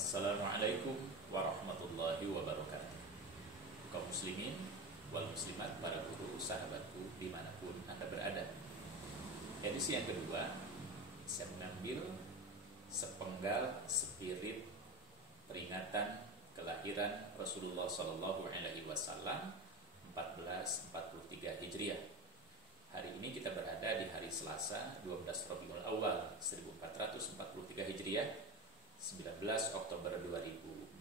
Assalamualaikum warahmatullahi wabarakatuh. Kaum muslimin wal muslimat, para guru, sahabatku dimanapun Anda berada. Edisi yang kedua, saya mengambil sepenggal spirit peringatan kelahiran Rasulullah Shallallahu Alaihi Wasallam 1443 Hijriah. Hari ini kita berada di hari Selasa 12 Rabiul Awal 1443 Hijriah, 19 Oktober 2021.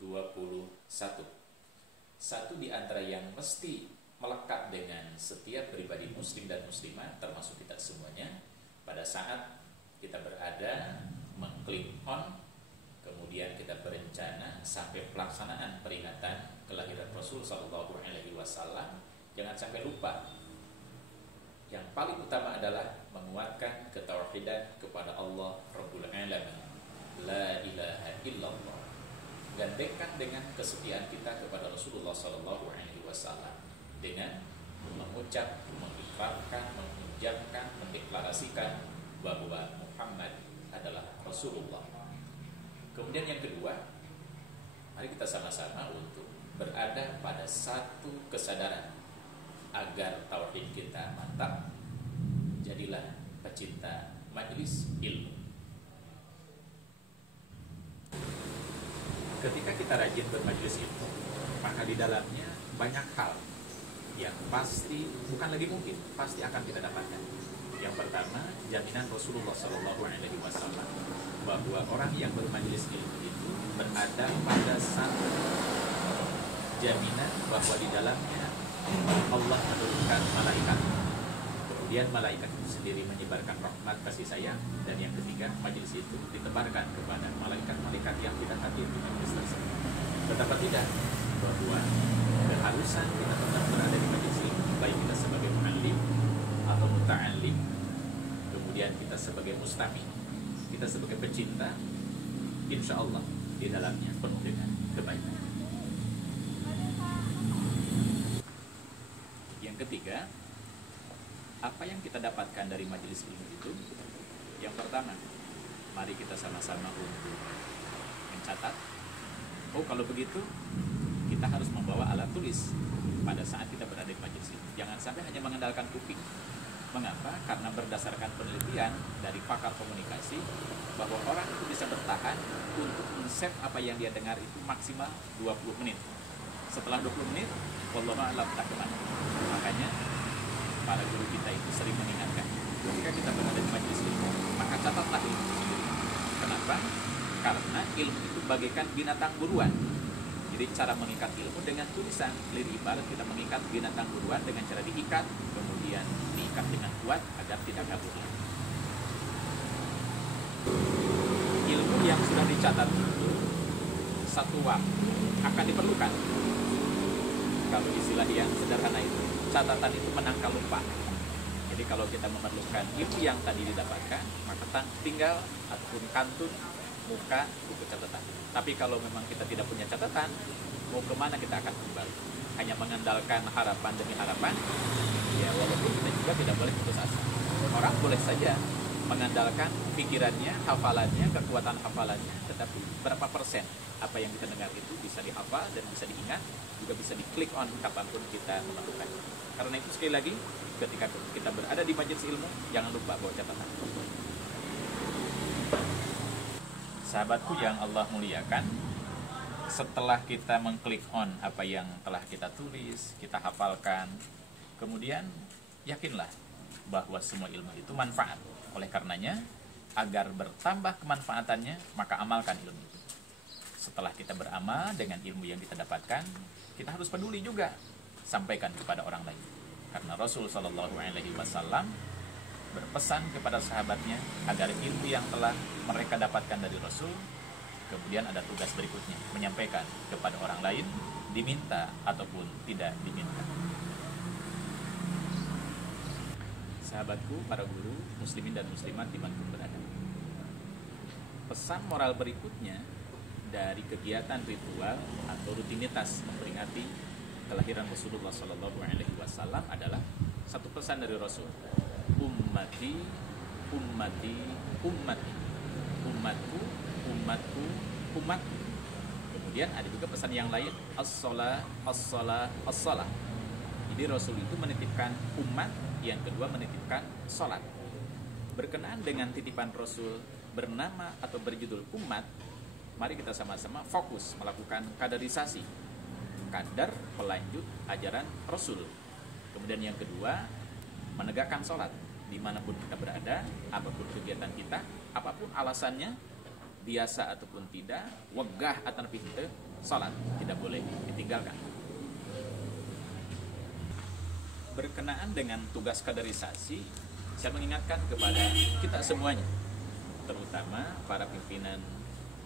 Satu di antara yang mesti melekat dengan setiap pribadi muslim dan muslimah, termasuk kita semuanya, pada saat kita berada mengklik on, kemudian kita berencana sampai pelaksanaan peringatan kelahiran Rasul Sallallahu Alaihi Wasallam, jangan sampai lupa. Yang paling utama adalah menguatkan ketauhidan kepada Allah Rabbul Alamin, la ilaha illallah. Gandengkan dengan kesetiaan kita kepada Rasulullah Sallallahu Alaihi Wasallam dengan mengucap, mengikrarkan, mengucapkan, mendeklarasikan bahwa Muhammad adalah Rasulullah. Kemudian yang kedua, mari kita sama-sama untuk berada pada satu kesadaran agar tauhid kita mantap. Jadilah pecinta majelis ilmu. Ketika kita rajin bermajelis ilmu, maka di dalamnya banyak hal yang pasti, bukan lagi mungkin, pasti akan kita dapatkan. Yang pertama, jaminan Rasulullah Shallallahu Alaihi Wasallam bahwa orang yang bermajelis ilmu itu berada pada satu jaminan bahwa di dalamnya Allah menurunkan malaikat. Kemudian malaikat itu sendiri menyebarkan rahmat kasih sayang. Dan yang ketiga, majelis itu ditebarkan kepada malaikat-malaikat yang tidak hadir di majelis tersebut. Betapa tidak bahwa keharusan kita tetap berada di majelis ini, baik kita sebagai mu'allim atau muta'allim, kemudian kita sebagai mustami, kita sebagai pecinta, insya Allah di dalamnya penuh dengan kebaikan. Yang ketiga, apa yang kita dapatkan dari majelis ilmu itu? Yang pertama, mari kita sama-sama untuk mencatat. Oh, kalau begitu kita harus membawa alat tulis pada saat kita berada di majelis ilmu. Jangan sampai hanya mengandalkan kuping. Mengapa? Karena berdasarkan penelitian dari pakar komunikasi bahwa orang itu bisa bertahan untuk men-save apa yang dia dengar itu maksimal 20 menit. Setelah 20 menit, wallahu a'lam tak kemana. Makanya para guru kita itu sering mengingatkan, ketika kita berada di majelis ilmu, maka catatlah ilmu itu sendiri. Kenapa? Karena ilmu itu bagaikan binatang buruan. Jadi cara mengikat ilmu dengan tulisan, lirik ibarat kita mengikat binatang buruan dengan cara diikat, kemudian diikat dengan kuat agar tidak kabur lagi. Ilmu yang sudah dicatat itu satu waktu akan diperlukan. Kalau istilah yang sederhana itu, catatan itu menangkal lupa. Jadi kalau kita memerlukan ilmu yang tadi didapatkan, maka tinggal ataupun kantun muka buku catatan. Tapi kalau memang kita tidak punya catatan, mau kemana kita akan kembali? Hanya mengandalkan harapan demi harapan, ya walaupun kita juga tidak boleh putus asa. Orang boleh saja mengandalkan pikirannya, hafalannya, kekuatan hafalannya, tetapi berapa persen apa yang kita dengar itu bisa dihafal dan bisa diingat, juga bisa di-click on kapanpun kita memerlukan. Karena itu sekali lagi, ketika kita berada di majelis ilmu, jangan lupa bawa catatan. Sahabatku yang Allah muliakan, setelah kita mengklik on apa yang telah kita tulis, kita hafalkan, kemudian yakinlah bahwa semua ilmu itu manfaat. Oleh karenanya, agar bertambah kemanfaatannya, maka amalkan ilmu itu. Setelah kita beramal dengan ilmu yang kita dapatkan, kita harus peduli juga, sampaikan kepada orang lain. Karena Rasul Shallallahu Alaihi Wasallam berpesan kepada sahabatnya agar ilmu yang telah mereka dapatkan dari Rasul, kemudian ada tugas berikutnya, menyampaikan kepada orang lain, diminta ataupun tidak diminta. Sahabatku, para guru, muslimin dan muslimat dimanapun berada. Pesan moral berikutnya dari kegiatan ritual atau rutinitas memperingati kelahiran Rasulullah Sallallahu Alaihi Wasallam adalah satu pesan dari Rasul: ummati, ummati, ummati, umatku, umatku, umatku. Kemudian ada juga pesan yang lain, as-shalah, as-shalah, as-shalah. Jadi Rasul itu menitipkan umat, yang kedua menitipkan sholat. Berkenaan dengan titipan Rasul bernama atau berjudul umat, mari kita sama-sama fokus melakukan kaderisasi, kadar pelanjut ajaran Rasul. Kemudian yang kedua, menegakkan sholat dimanapun kita berada, apapun kegiatan kita, apapun alasannya, biasa ataupun tidak, wegah atau pintu, sholat tidak boleh ditinggalkan. Berkenaan dengan tugas kaderisasi, saya mengingatkan kepada kita semuanya, terutama para pimpinan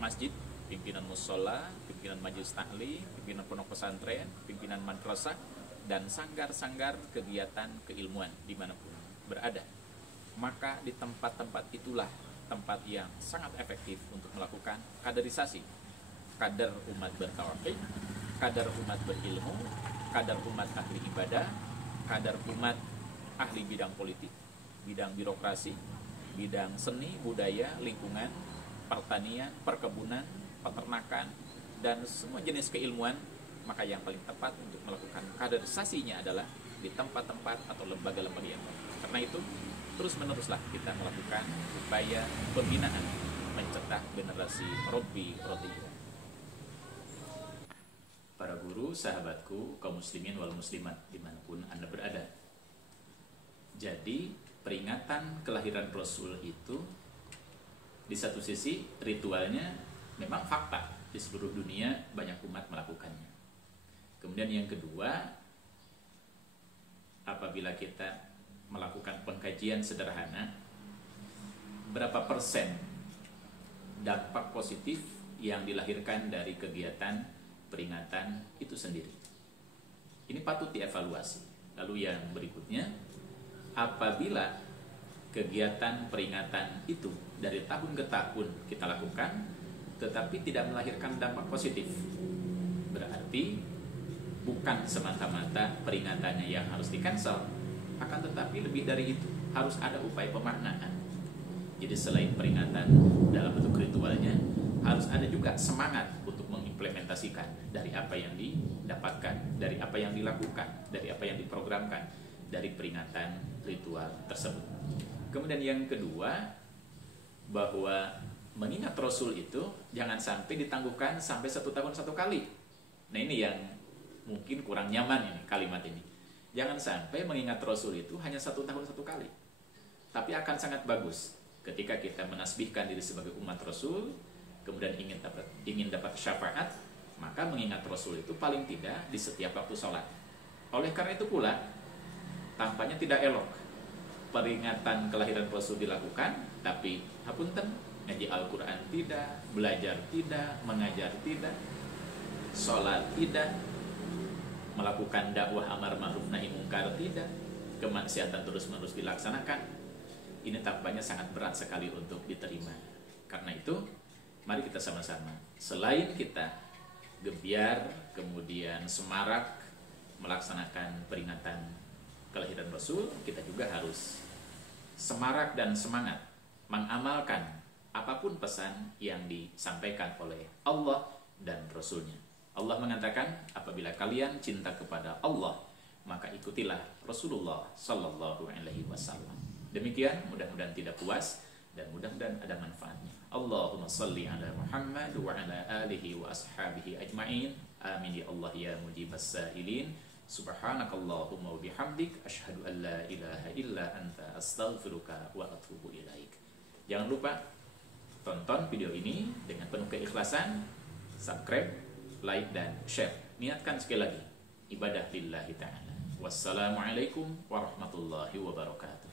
masjid, pimpinan musola, pimpinan majelis taklim, pimpinan pondok pesantren, pimpinan madrasah, dan sanggar-sanggar kegiatan keilmuan dimanapun berada. Maka di tempat-tempat itulah tempat yang sangat efektif untuk melakukan kaderisasi. Kadar umat bertauhid, kadar umat berilmu, kadar umat ahli ibadah, kadar umat ahli bidang politik, bidang birokrasi, bidang seni, budaya, lingkungan, pertanian, perkebunan, peternakan, dan semua jenis keilmuan. Maka yang paling tepat untuk melakukan kaderisasinya adalah di tempat-tempat atau lembaga-lembaga yang lain. Karena itu, terus-meneruslah kita melakukan upaya pembinaan, mencetak generasi Robbi Rodiyah. Para guru, sahabatku, kaum muslimin wal muslimat dimanapun Anda berada. Jadi, peringatan kelahiran Rasul itu di satu sisi ritualnya memang fakta, di seluruh dunia banyak umat melakukannya. Kemudian yang kedua, apabila kita melakukan pengkajian sederhana, berapa persen dampak positif yang dilahirkan dari kegiatan peringatan itu sendiri. Ini patut dievaluasi. Lalu yang berikutnya, apabila kegiatan peringatan itu dari tahun ke tahun kita lakukan, tetapi tidak melahirkan dampak positif, berarti bukan semata-mata peringatannya yang harus di-cancel, akan tetapi lebih dari itu, harus ada upaya pemaknaan. Jadi selain peringatan dalam bentuk ritualnya, harus ada juga semangat untuk mengimplementasikan dari apa yang didapatkan, dari apa yang dilakukan, dari apa yang diprogramkan dari peringatan ritual tersebut. Kemudian yang kedua, bahwa mengingat Rasul itu jangan sampai ditangguhkan sampai 1 tahun 1 kali. Nah, ini yang mungkin kurang nyaman ini kalimat ini. Jangan sampai mengingat Rasul itu hanya 1 tahun 1 kali. Tapi akan sangat bagus ketika kita menasbihkan diri sebagai umat Rasul, kemudian ingin dapat syafaat, maka mengingat Rasul itu paling tidak di setiap waktu sholat. Oleh karena itu pula, tampaknya tidak elok peringatan kelahiran Rasul dilakukan, tapi hapunten, ngaji Al-Quran tidak, belajar tidak, mengajar tidak, sholat tidak, melakukan dakwah amar ma'ruf nahi mungkar tidak, kemaksiatan terus-menerus dilaksanakan. Ini tampaknya sangat berat sekali untuk diterima. Karena itu, mari kita sama-sama, selain kita gebiar, kemudian semarak melaksanakan peringatan kelahiran Rasul, kita juga harus semarak dan semangat mengamalkan apapun pesan yang disampaikan oleh Allah dan Rasulnya. Allah mengatakan, apabila kalian cinta kepada Allah, maka ikutilah Rasulullah Sallallahu Alaihi Wasallam. Demikian, mudah-mudahan tidak puas dan mudah-mudahan ada manfaatnya. Allahumma salli ala Muhammad wa ala alihi wa ashabihi ajma'in. Amin ya Allah ya mujibas sa'ilin. Subhanakallahumma wa bihamdik, asyhadu an la ilaha illa anta, astaghfiruka wa atubu ilaik. Jangan lupa tonton video ini dengan penuh keikhlasan, subscribe, like dan share. Niatkan sekali lagi ibadah lillahi ta'ala. Wassalamualaikum warahmatullahi wabarakatuh.